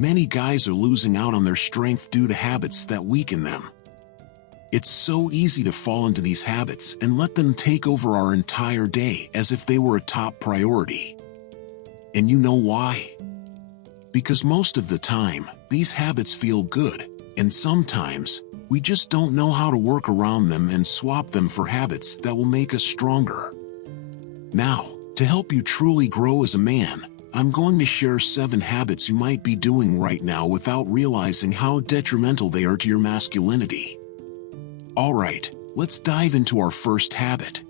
Many guys are losing out on their strength due to habits that weaken them. It's so easy to fall into these habits and let them take over our entire day as if they were a top priority. And you know why? Because most of the time, these habits feel good, and sometimes, we just don't know how to work around them and swap them for habits that will make us stronger. Now, to help you truly grow as a man, I'm going to share 7 habits you might be doing right now without realizing how detrimental they are to your masculinity. Alright, let's dive into our first habit.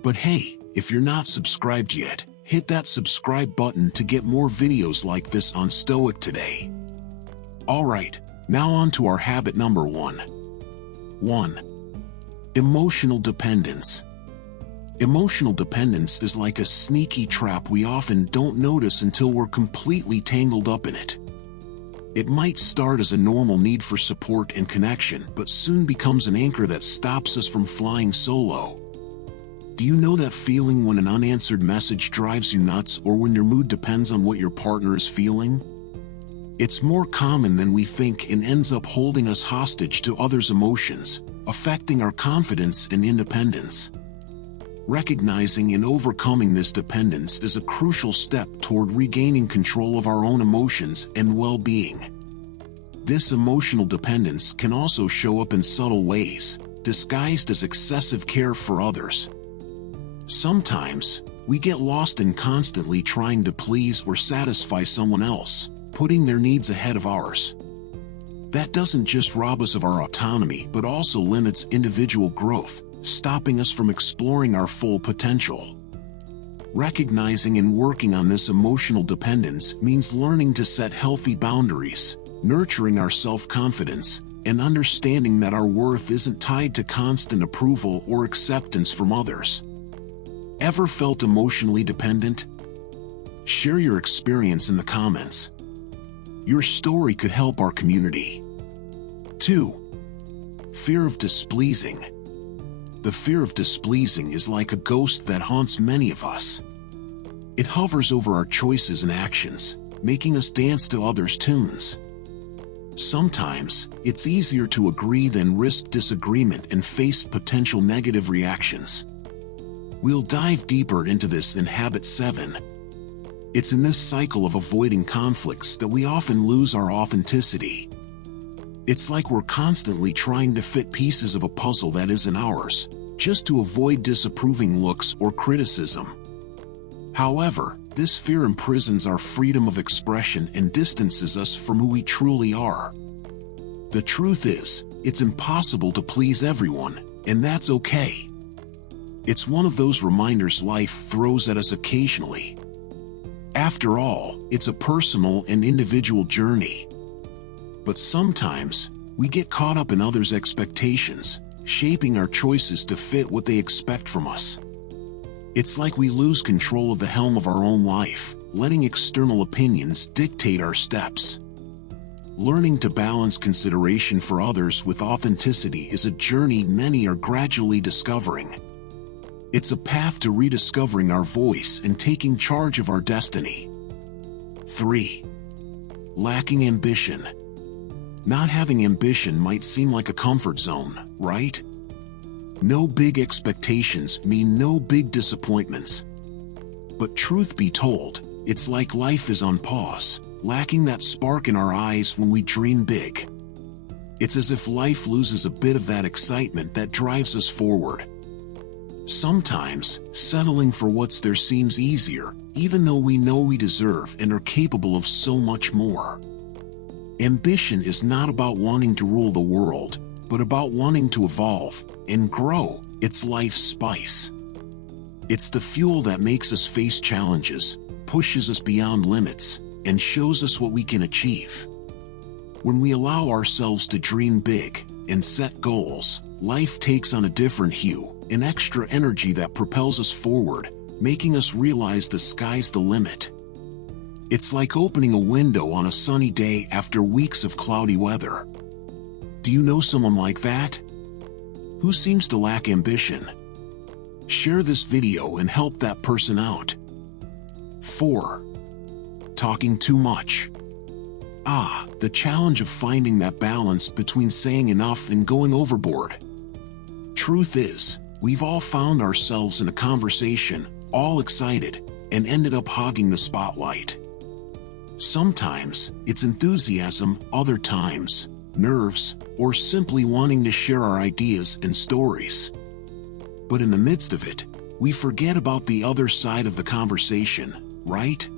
But hey, if you're not subscribed yet, hit that subscribe button to get more videos like this on Stoic today. Alright, now on to our habit number 1. 1. Emotional dependence. Emotional dependence is like a sneaky trap we often don't notice until we're completely tangled up in it. It might start as a normal need for support and connection, but soon becomes an anchor that stops us from flying solo. Do you know that feeling when an unanswered message drives you nuts, or when your mood depends on what your partner is feeling? It's more common than we think and ends up holding us hostage to others' emotions, affecting our confidence and independence. Recognizing and overcoming this dependence is a crucial step toward regaining control of our own emotions and well-being. This emotional dependence can also show up in subtle ways, disguised as excessive care for others. Sometimes, we get lost in constantly trying to please or satisfy someone else, putting their needs ahead of ours. That doesn't just rob us of our autonomy but also limits individual growth, stopping us from exploring our full potential. Recognizing and working on this emotional dependence means learning to set healthy boundaries, nurturing our self-confidence, and understanding that our worth isn't tied to constant approval or acceptance from others. Ever felt emotionally dependent? Share your experience in the comments. Your story could help our community. 2. Fear of displeasing. The fear of displeasing is like a ghost that haunts many of us. It hovers over our choices and actions, making us dance to others' tunes. Sometimes, it's easier to agree than risk disagreement and face potential negative reactions. We'll dive deeper into this in Habit 7. It's in this cycle of avoiding conflicts that we often lose our authenticity. It's like we're constantly trying to fit pieces of a puzzle that isn't ours, just to avoid disapproving looks or criticism. However, this fear imprisons our freedom of expression and distances us from who we truly are. The truth is, it's impossible to please everyone, and that's okay. It's one of those reminders life throws at us occasionally. After all, it's a personal and individual journey. But sometimes, we get caught up in others' expectations, shaping our choices to fit what they expect from us. It's like we lose control of the helm of our own life, letting external opinions dictate our steps. Learning to balance consideration for others with authenticity is a journey many are gradually discovering. It's a path to rediscovering our voice and taking charge of our destiny. 3. Lacking ambition. Not having ambition might seem like a comfort zone, right? No big expectations mean no big disappointments. But truth be told, it's like life is on pause, lacking that spark in our eyes when we dream big. It's as if life loses a bit of that excitement that drives us forward. Sometimes, settling for what's there seems easier, even though we know we deserve and are capable of so much more. Ambition is not about wanting to rule the world, but about wanting to evolve and grow. It's life's spice. It's the fuel that makes us face challenges, pushes us beyond limits, and shows us what we can achieve. When we allow ourselves to dream big and set goals, life takes on a different hue, an extra energy that propels us forward, making us realize the sky's the limit. It's like opening a window on a sunny day after weeks of cloudy weather. Do you know someone like that? Who seems to lack ambition? Share this video and help that person out. 4. Talking too much. The challenge of finding that balance between saying enough and going overboard. Truth is, we've all found ourselves in a conversation, all excited, and ended up hogging the spotlight. Sometimes, it's enthusiasm, other times, nerves, or simply wanting to share our ideas and stories. But in the midst of it, we forget about the other side of the conversation, right?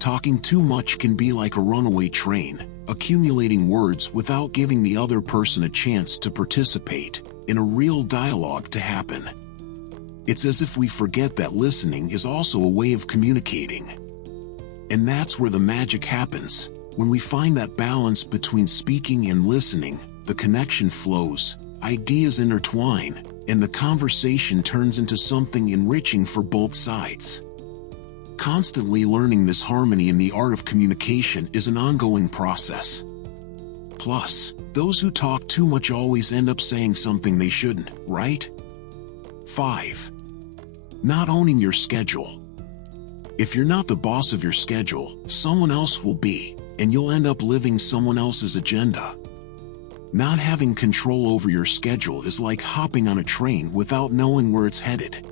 Talking too much can be like a runaway train, accumulating words without giving the other person a chance to participate in a real dialogue to happen. It's as if we forget that listening is also a way of communicating. And that's where the magic happens. When we find that balance between speaking and listening, the connection flows, ideas intertwine, and the conversation turns into something enriching for both sides. Constantly learning this harmony in the art of communication is an ongoing process. Plus, those who talk too much always end up saying something they shouldn't, right? 5. Not owning your schedule. If you're not the boss of your schedule, someone else will be, and you'll end up living someone else's agenda. Not having control over your schedule is like hopping on a train without knowing where it's headed.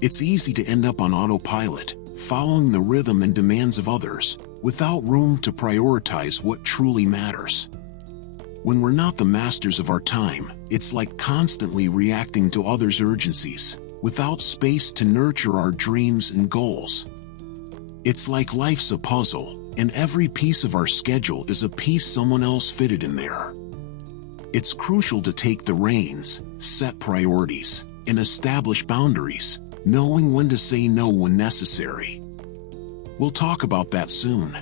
It's easy to end up on autopilot, following the rhythm and demands of others, without room to prioritize what truly matters. When we're not the masters of our time, it's like constantly reacting to others' urgencies, without space to nurture our dreams and goals. It's like life's a puzzle, and every piece of our schedule is a piece someone else fitted in there. It's crucial to take the reins, set priorities, and establish boundaries, knowing when to say no when necessary. We'll talk about that soon.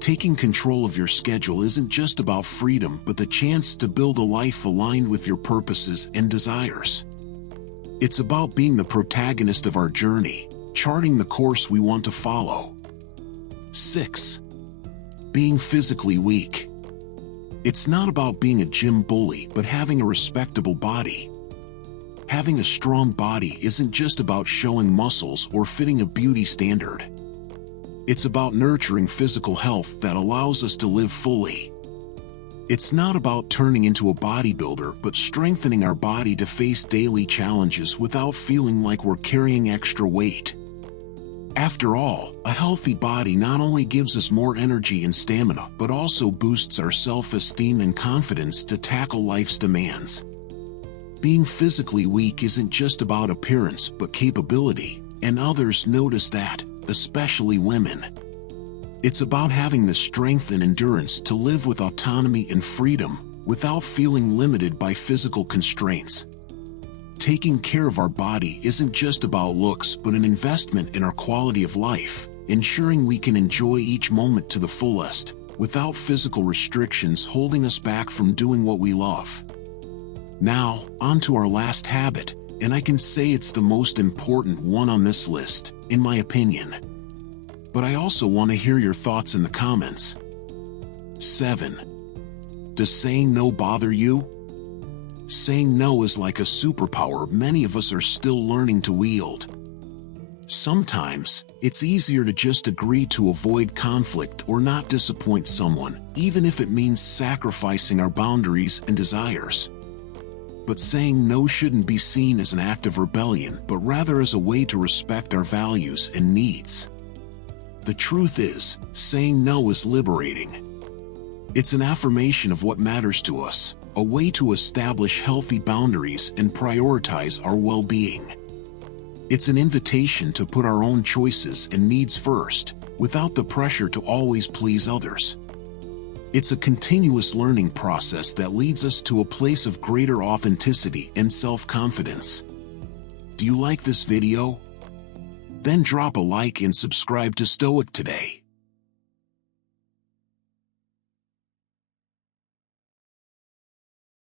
Taking control of your schedule isn't just about freedom but the chance to build a life aligned with your purposes and desires. It's about being the protagonist of our journey, charting the course we want to follow. 6. Being physically weak. It's not about being a gym bully but having a respectable body. Having a strong body isn't just about showing muscles or fitting a beauty standard. It's about nurturing physical health that allows us to live fully. It's not about turning into a bodybuilder but strengthening our body to face daily challenges without feeling like we're carrying extra weight. After all, a healthy body not only gives us more energy and stamina but also boosts our self-esteem and confidence to tackle life's demands. Being physically weak isn't just about appearance but capability, and others notice that, especially women. It's about having the strength and endurance to live with autonomy and freedom, without feeling limited by physical constraints. Taking care of our body isn't just about looks but an investment in our quality of life, ensuring we can enjoy each moment to the fullest, without physical restrictions holding us back from doing what we love. Now, on to our last habit, and I can say it's the most important one on this list, in my opinion. But I also want to hear your thoughts in the comments. 7. Does saying no bother you? Saying no is like a superpower many of us are still learning to wield. Sometimes, it's easier to just agree to avoid conflict or not disappoint someone, even if it means sacrificing our boundaries and desires. But saying no shouldn't be seen as an act of rebellion but rather as a way to respect our values and needs. The truth is, saying no is liberating. It's an affirmation of what matters to us, a way to establish healthy boundaries and prioritize our well-being. It's an invitation to put our own choices and needs first, without the pressure to always please others. It's a continuous learning process that leads us to a place of greater authenticity and self-confidence. Do you like this video? Then drop a like and subscribe to Stoic today.